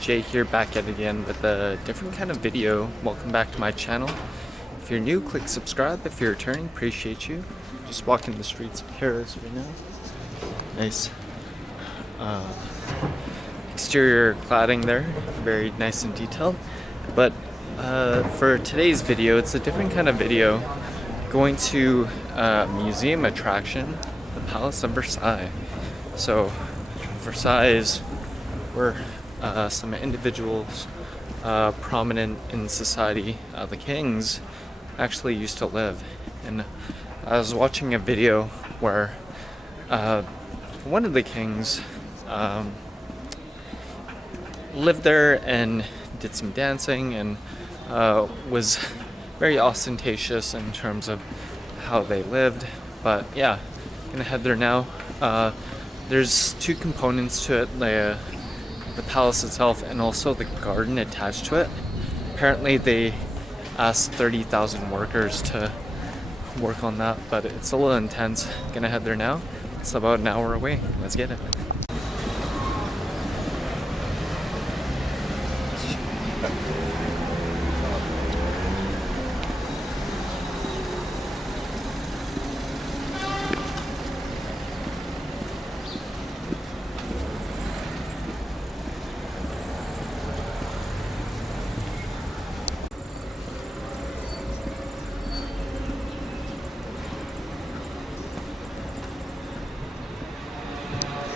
Jay here, back at it again with a different kind of video. Welcome back to my channel. If you're new, click subscribe. If you're returning, appreciate you. Just walking the streets of Paris right now. Nice exterior cladding there, very nice and detailed. But for today's video, it's a different kind of video. Going to a museum attraction, the Palace of Versailles. So Versailles is where some individuals prominent in society, the kings, actually used to live. And I was watching a video where one of the kings lived there and did some dancing and was very ostentatious in terms of how they lived. But yeah, gonna head there now. There's two components to it, the palace itself and also the garden attached to it. Apparently they asked 30,000 workers to work on that, but it's a little intense. Gonna head there now. It's about an hour away. Let's get it.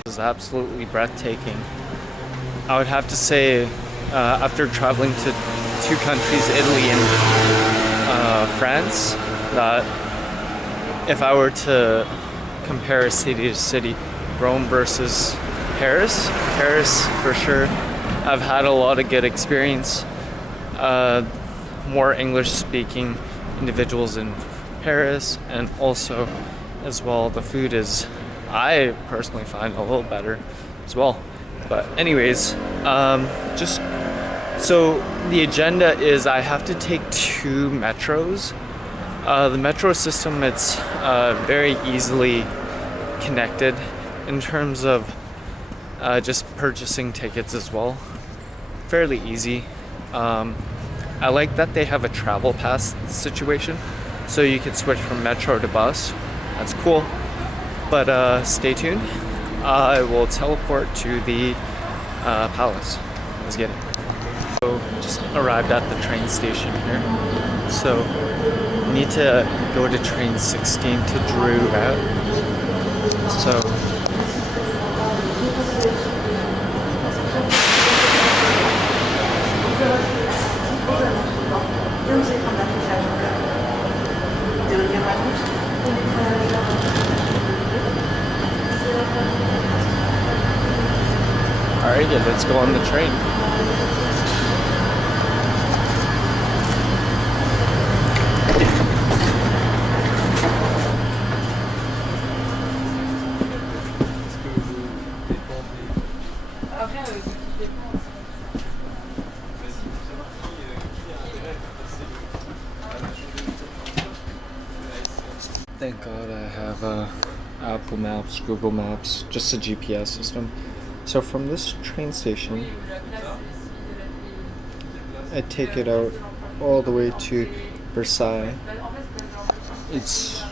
Is absolutely breathtaking. I would have to say, after traveling to two countries, Italy and France, that if I were to compare city to city, Rome versus Paris for sure. I've had a lot of good experience. More English-speaking individuals in Paris, and also as well the food is, I personally find, a little better as well. But anyways, just so the agenda is I have to take two metros. The metro system, it's very easily connected in terms of just purchasing tickets as well. Fairly easy. I like that they have a travel pass situation, so you can switch from metro to bus. That's cool. But stay tuned. I will teleport to the palace. Let's get it. So just arrived at the train station here. So need to go to train 16 to Dreux. So alright, let's go on the train. Thank God I have Apple Maps, Google Maps, just a GPS system. So from this train station, I take it out all the way to Versailles. It's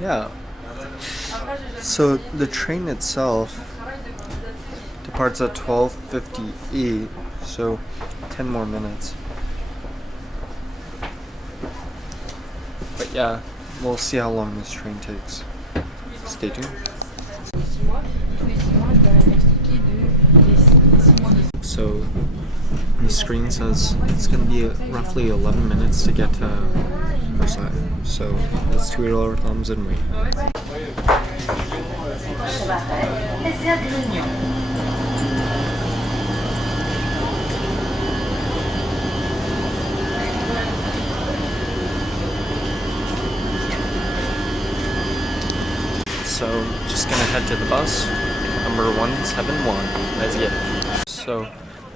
yeah. So the train itself departs at 12:58, so 10 more minutes. But yeah, we'll see how long this train takes. Stay tuned. So the screen says it's going to be roughly 11 minutes to get to Versailles. So let's tweet all our thumbs and wait. So just gonna head to the bus, number 171. Let's get it. So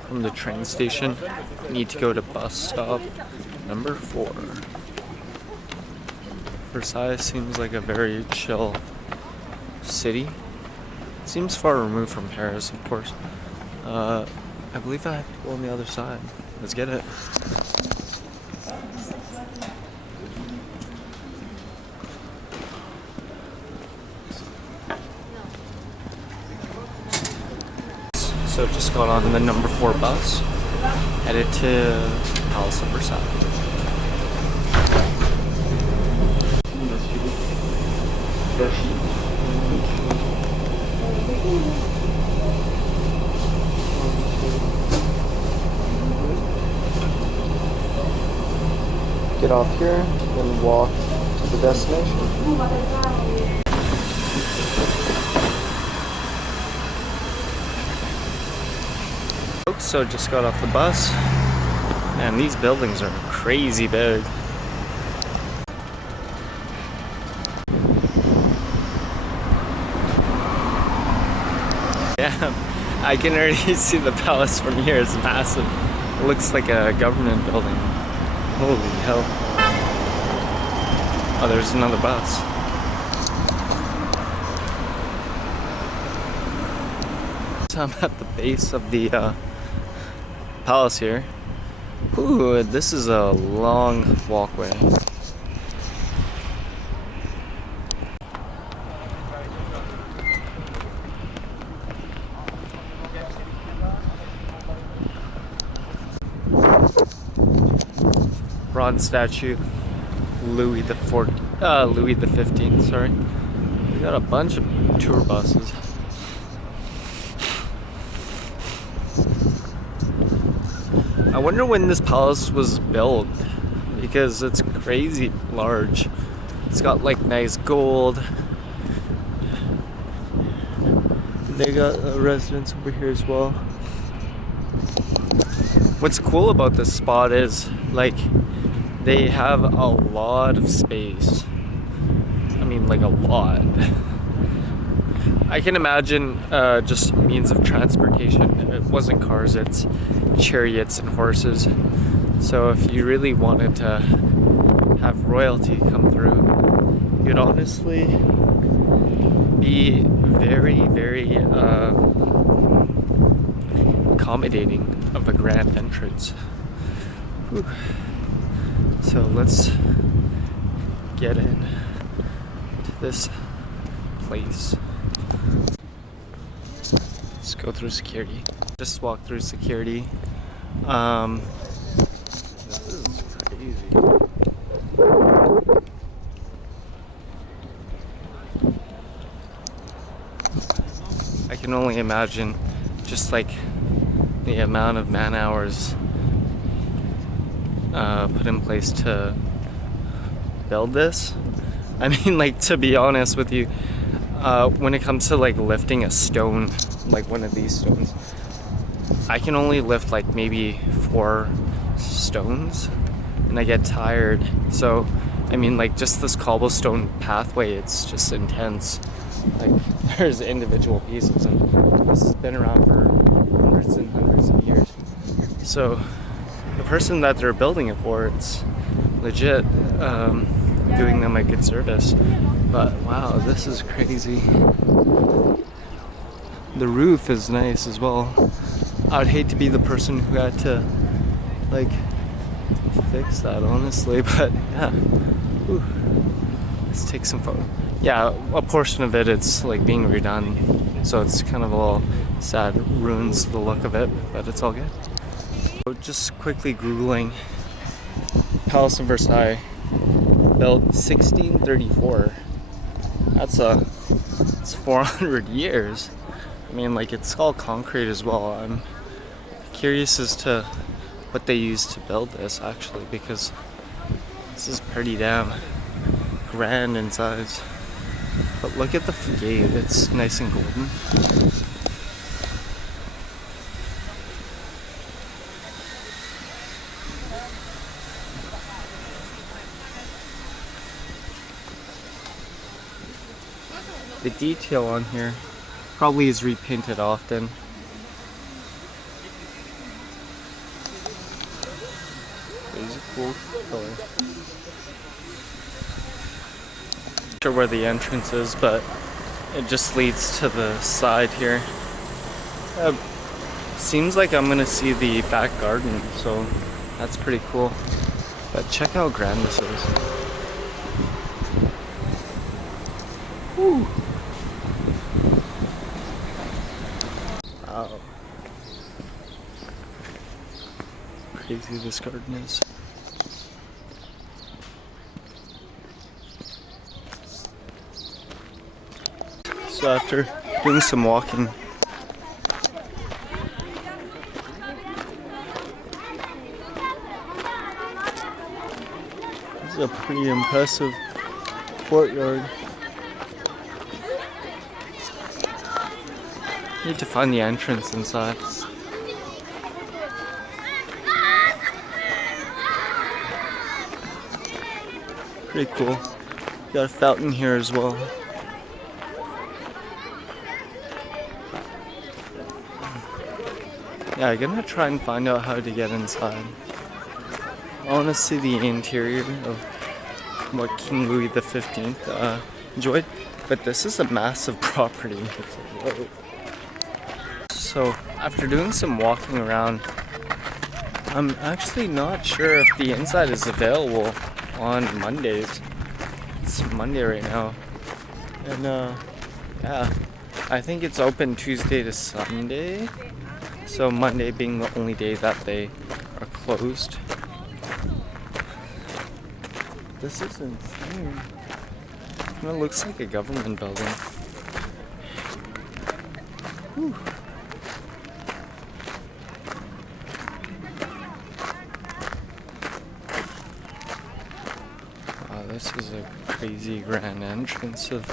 from the train station, need to go to bus stop number 4. Versailles seems like a very chill city. It seems far removed from Paris, of course. I believe I have to go on the other side. Let's get it. So just got on the number 4 bus, headed to Palace of Versailles. Get off here and walk to the destination. So just got off the bus, and these buildings are crazy big. Yeah, I can already see the palace from here. It's massive. It looks like a government building. Holy hell. Oh, there's another bus. So I'm at the base of the palace here. Ooh, this is a long walkway. Bronze statue, Louis the 15th. Sorry, we got a bunch of tour buses. I wonder when this palace was built, because it's crazy large. It's got like nice gold. They got a residence over here as well. What's cool about this spot is like they have a lot of space. I mean, like a lot. I can imagine just means of transportation. It wasn't cars, it's chariots and horses. So if you really wanted to have royalty come through, you'd honestly be very, very accommodating of a grand entrance. Whew. So let's get in to this place. Let's go through security. Just walk through security. This is crazy. I can only imagine just like the amount of man hours put in place to build this. I mean, like, to be honest with you, when it comes to like lifting a stone, like one of these stones, I can only lift like maybe 4 stones and I get tired. So I mean, like, just this cobblestone pathway, it's just intense. Like, there's individual pieces, and this has been around for hundreds and hundreds of years. So the person that they're building it for, it's legit doing them a good service. But wow, this is crazy. The roof is nice as well. I'd hate to be the person who had to like fix that, honestly, but yeah. Ooh. Let's take some photos. Yeah, a portion of it, it's like being redone, so it's kind of a little sad, ruins the look of it, but it's all good. So just quickly googling Palace of Versailles, built 1634. It's 400 years. I mean, like, it's all concrete as well. I'm curious as to what they used to build this, actually, because this is pretty damn grand in size. But look at the gate, it's nice and golden. The detail on here probably is repainted often. It's a cool color. sure where the entrance is, but it just leads to the side here. Seems like I'm gonna see the back garden, so that's pretty cool. But check how grand this is. Woo. Wow. Crazy this garden is. So after doing some walking, this is a pretty impressive courtyard. Need to find the entrance inside. Pretty cool. Got a fountain here as well. Yeah, I'm gonna try and find out how to get inside. I want to see the interior of what King Louis XV enjoyed, but this is a massive property. So after doing some walking around, I'm actually not sure if the inside is available on Mondays. It's Monday right now, and yeah, I think it's open Tuesday to Sunday, so Monday being the only day that they are closed. This is insane. It looks like a government building. Whew. Wow, this is a crazy grand entrance of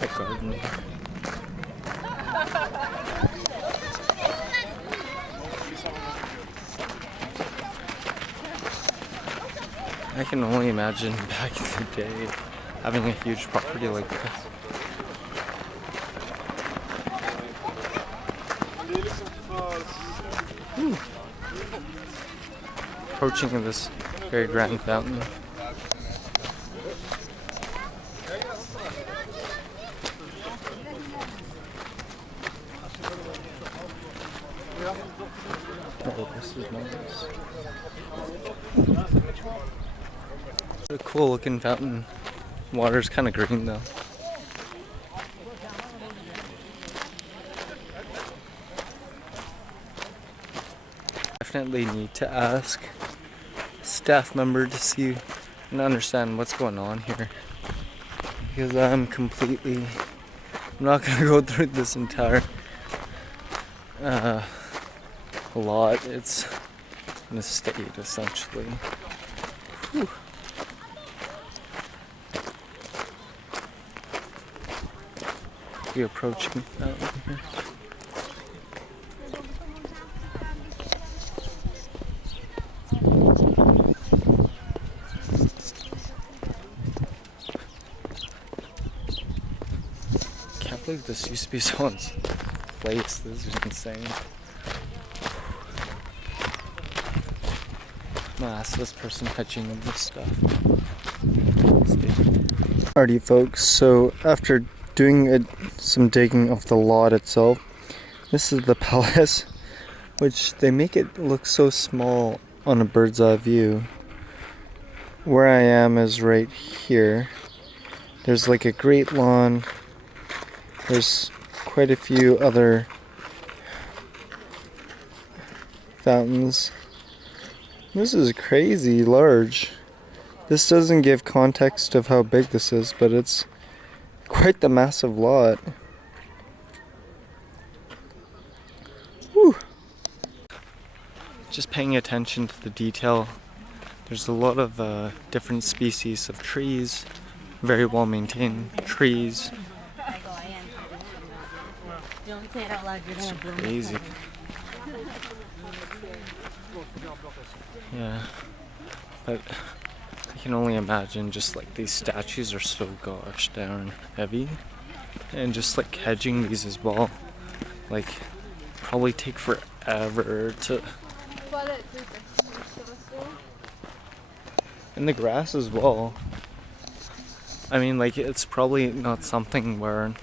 the garden. I can only imagine back in the day having a huge property like this. Whew. Approaching this very grand fountain. Oh, this is nice. A cool looking fountain. Water's kind of green though. Definitely need to ask a staff member to see and understand what's going on here, because I'm not gonna go through this entire lot. It's an estate essentially. Whew. We're approaching that one here. Can't believe this used to be someone's place. This is insane. I'm gonna ask this person hedging this stuff. Alrighty folks, so after doing some digging of the lot itself, this is the palace, which they make it look so small on a bird's eye view. Where I am is right here. There's like a great lawn. There's quite a few other fountains. This is crazy large. This doesn't give context of how big this is, but it's quite the massive lot. Whew. Just paying attention to the detail. There's a lot of different species of trees, very well maintained trees. It's crazy. Yeah, but I can only imagine just like these statues are so gosh darn heavy, and just like hedging these as well, like probably take forever to. And the grass as well. I mean, like, it's probably not something where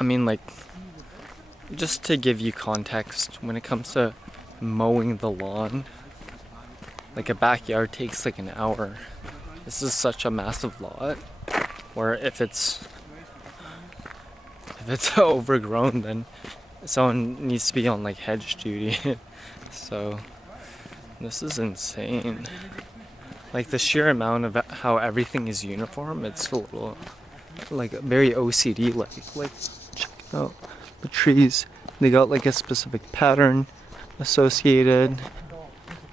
I mean, like, just to give you context, when it comes to mowing the lawn, like a backyard takes like an hour. This is such a massive lot where if it's overgrown, then someone needs to be on like hedge duty. So this is insane. Like the sheer amount of how everything is uniform, it's a little like very OCD like check out the trees. They got like a specific pattern associated.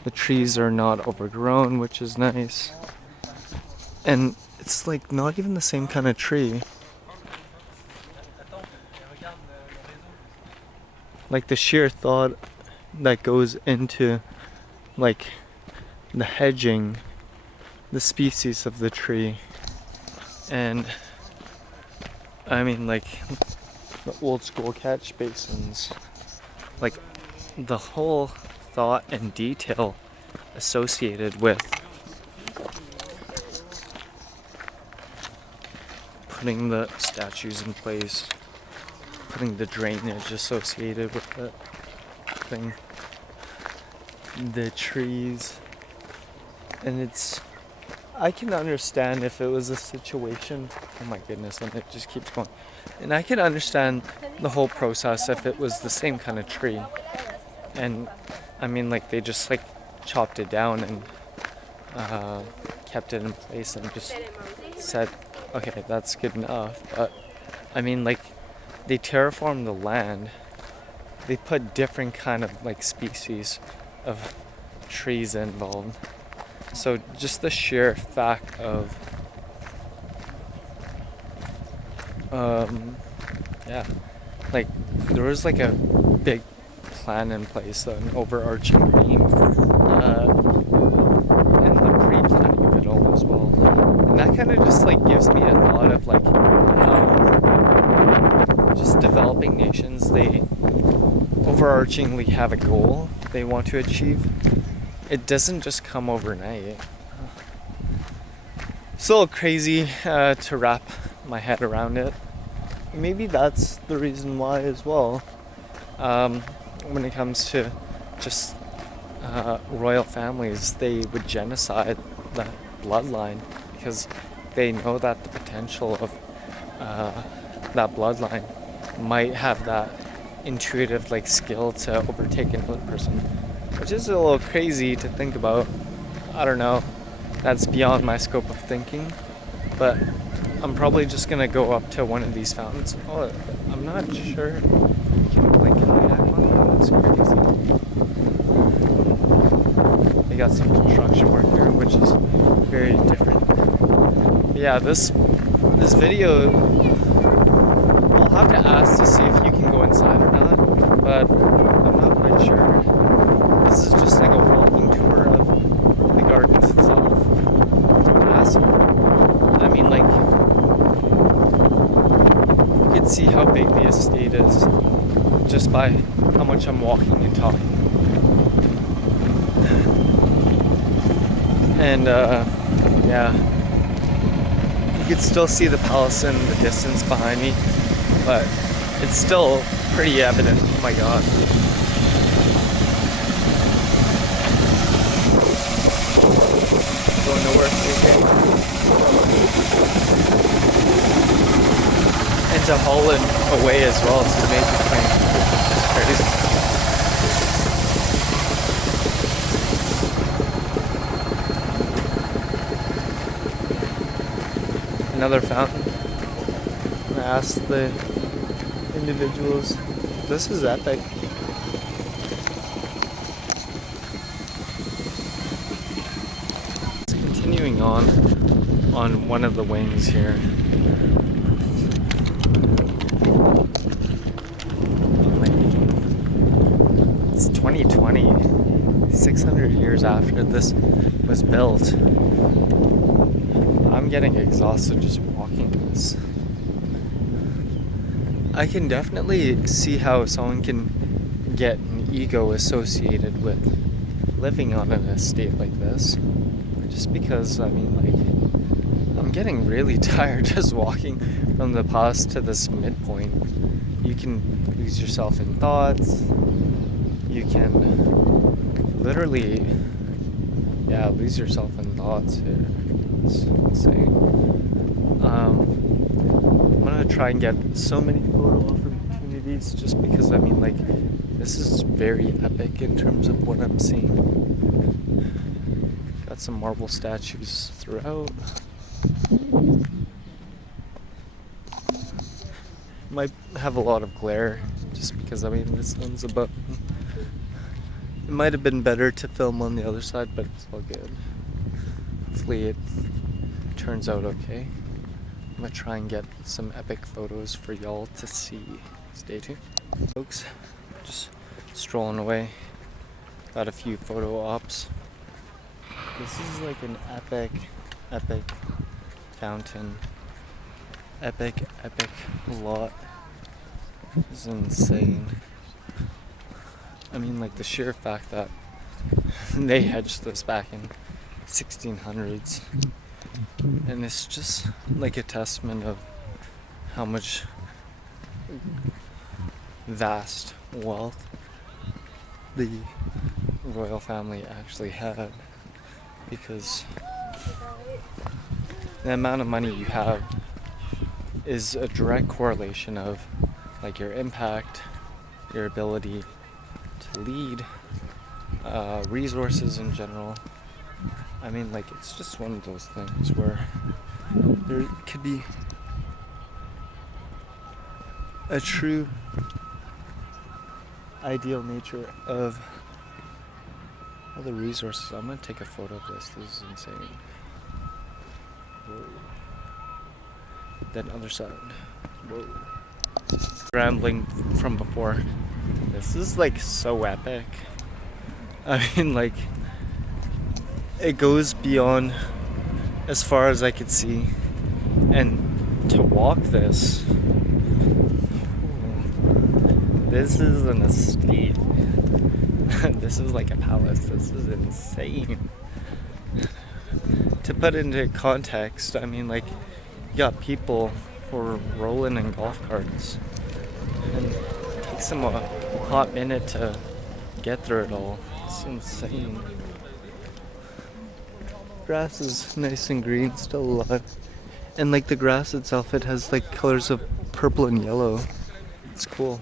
The trees are not overgrown, which is nice. And it's like not even the same kind of tree. Like the sheer thought that goes into like the hedging, the species of the tree. And I mean, like the old school catch basins, like the whole thought and detail associated with putting the statues in place, putting the drainage associated with it, putting the trees. And it's, I can understand if it was a situation, oh my goodness, and it just keeps going. And I can understand the whole process if it was the same kind of tree. And I mean, like they just like chopped it down and kept it in place and just said, okay, that's good enough. But I mean, like they terraformed the land. They put different kind of like species of trees involved. So just the sheer fact of yeah, like there was like a big plan in place, an overarching theme, and the pre-planning of it all as well. And that kind of just like gives me a thought of like just developing nations, they overarchingly have a goal they want to achieve. It doesn't just come overnight. It's a little crazy to wrap my head around it. Maybe that's the reason why as well. When it comes to just royal families, they would genocide that bloodline because they know that the potential of that bloodline might have that intuitive like skill to overtake another person, which is a little crazy to think about. I don't know, that's beyond my scope of thinking, but I'm probably just gonna go up to one of these fountains. Oh, I'm not sure. Can I act on that? That's crazy. They got some construction work here, which is very different. But yeah, this video, I'll have to ask to see if you can go inside or not, but I'm not quite sure. This is just like a walking tour of the gardens itself. It's massive. I mean, like, you can see how big the estate is just by how much I'm walking and talking. And yeah, you can still see the palace in the distance behind me, but it's still pretty evident. Oh my god. Going to work today. And to Holland away as well, it's an amazing thing. It's crazy. Another fountain. I asked the individuals, this is epic. Continuing on one of the wings here. It's 2020, 600 years after this was built. I'm getting exhausted just walking this. I can definitely see how someone can get an ego associated with living on an estate like this. Just because, I mean, like, I'm getting really tired just walking from the palace to this midpoint. You can lose yourself in thoughts. You can literally, yeah, lose yourself in thoughts here. It's insane. I'm gonna try and get so many photo opportunities just because, I mean, like, this is very epic in terms of what I'm seeing. Got some marble statues throughout. Might have a lot of glare just because, I mean, this one's about. It might have been better to film on the other side, but it's all good. Hopefully it turns out okay. I'm gonna try and get some epic photos for y'all to see. Stay tuned. Folks, just strolling away. Got a few photo ops. This is like an epic fountain. Epic lot. This is insane. I mean, like, the sheer fact that they hedged this back in 1600s, and it's just like a testament of how much vast wealth the royal family actually had, because the amount of money you have is a direct correlation of, like, your impact, your ability to lead, resources in general. I mean, like, it's just one of those things where there could be a true ideal nature of all the resources. I'm gonna take a photo of this. This is insane. Whoa. Then other side. Whoa. Rambling from before. This is, like, so epic. I mean, like, it goes beyond as far as I could see. And to walk this, this is an estate. This is like a palace. This is insane. To put into context, I mean, like, you got people who are rolling in golf carts, and it takes them a hot minute to get through it all. It's insane. Grass is nice and green, still alive. And, like, the grass itself, it has, like, colors of purple and yellow. It's cool.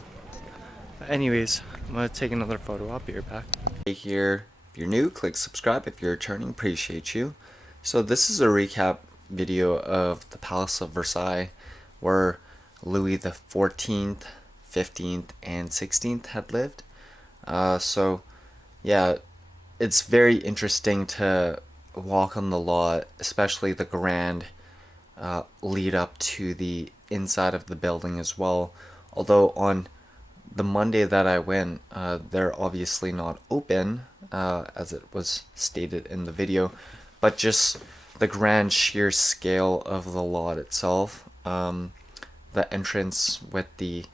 Anyways, I'm gonna take another photo. I'll be right back. Hey here. If you're new, click subscribe. If you're returning, appreciate you. So this is a recap video of the Palace of Versailles, where Louis the 14th, 15th, and 16th had lived. So yeah, it's very interesting to walk on the lot, especially the grand lead up to the inside of the building as well. Although on the Monday that I went, they're obviously not open, as it was stated in the video, but just the grand sheer scale of the lot itself, the entrance with the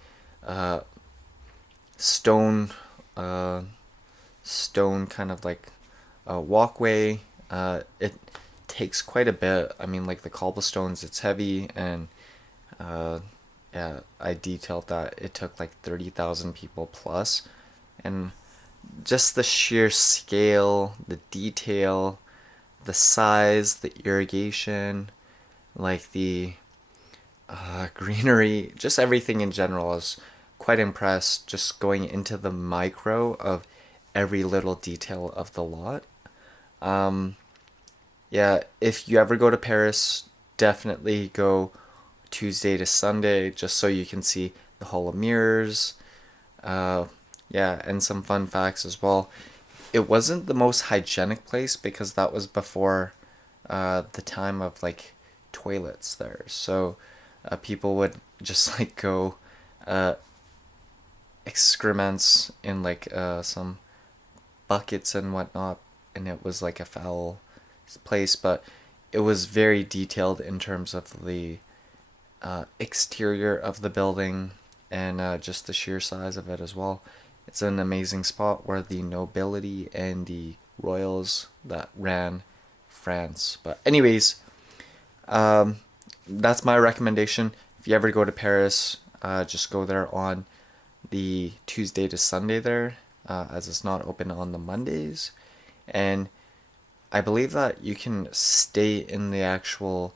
stone kind of like walkway, it takes quite a bit. I mean, like, the cobblestones, it's heavy, and yeah, I detailed that it took like 30,000 people plus, and just the sheer scale, the detail, the size, the irrigation, like the greenery, just everything in general. I was quite impressed just going into the micro of every little detail of the lot. Yeah, if you ever go to Paris, definitely go Tuesday to Sunday, just so you can see the Hall of Mirrors. Yeah, and some fun facts as well. It wasn't the most hygienic place because that was before the time of, like, toilets there. So people would just, like, go excrements in, like, some buckets and whatnot, and it was like a foul place. But it was very detailed in terms of the exterior of the building, and just the sheer size of it as well. It's an amazing spot where the nobility and the royals that ran France. But anyways, that's my recommendation. If you ever go to Paris, just go there on the Tuesday to Sunday there, as it's not open on the Mondays. And I believe that you can stay in the actual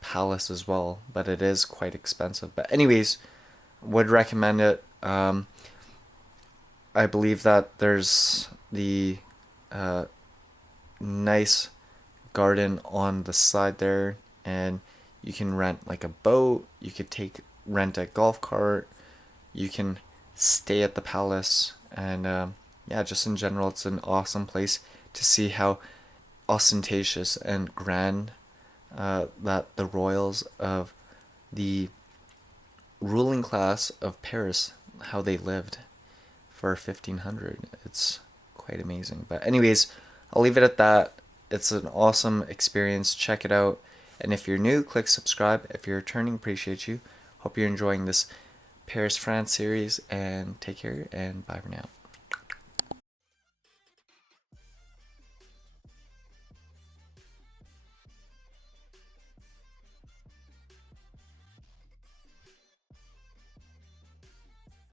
palace as well, but it is quite expensive. But anyways, would recommend it. I believe that there's the nice garden on the side there, and you can rent like a boat. You could rent a golf cart. You can stay at the palace, and yeah, just in general, it's an awesome place to see how ostentatious and grand that the royals of the ruling class of Paris, how they lived for 1500. It's quite amazing. But anyways, I'll leave it at that. It's an awesome experience. Check it out. And if you're new, click subscribe. If you're returning, appreciate you. Hope you're enjoying this Paris, France series, and take care and bye for now.